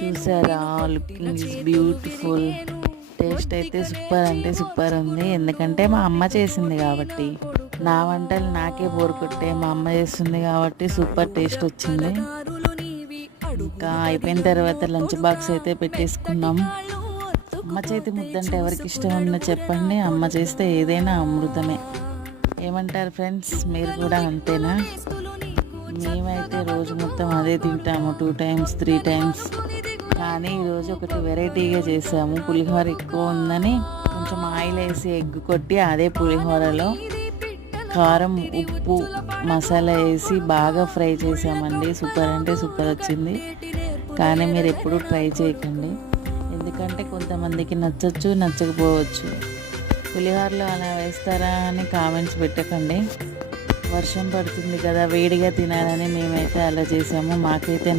చూసారా, looking is beautiful. Taste అయితే super అంటే సూపర్ ఉంది. ఎందుకంటే మా అమ్మ చేసింది కాబట్టి. నా వంటలు నాకే బోర్ కొట్టే, మా అమ్మ చేస్తుంది కాబట్టి సూపర్ టేస్ట్ వచ్చింది. ఇంకా అయిపోయిన తర్వాత లంచ్ బాక్స్ అయితే పెట్టేసుకున్నాం. అమ్మ చేతి ముద్దంటే ఎవరికి ఇష్టం ఉందో చెప్పండి. అమ్మ చేస్తే ఏదైనా అమృతమే. ఏమంటారు ఫ్రెండ్స్, మీరు కూడా అంతేనా? మేమైతే రోజు మొత్తం అదే తింటాము, 2 times 3 times. కానీ ఈరోజు ఒకటి వెరైటీగా చేసాము. పులిహోర ఎక్కువ ఉందని కొంచెం ఆయిల్ వేసి ఎగ్ కొట్టి అదే పులిహోరలో కారం, ఉప్పు, మసాలా వేసి బాగా ఫ్రై చేసామండి. సూపర్ అంటే సూపర్ వచ్చింది. కానీ మీరు ఎప్పుడూ ట్రై చేయకండి, ఎందుకంటే కొంతమందికి నచ్చచ్చు, నచ్చకపోవచ్చు. పులిహోరలో అలా వేస్తారా అని కామెంట్స్ పెట్టకండి. వర్షం పడుతుంది కదా, వేడిగా తినాలని మేమైతే అలా చేసాము. మాకైతే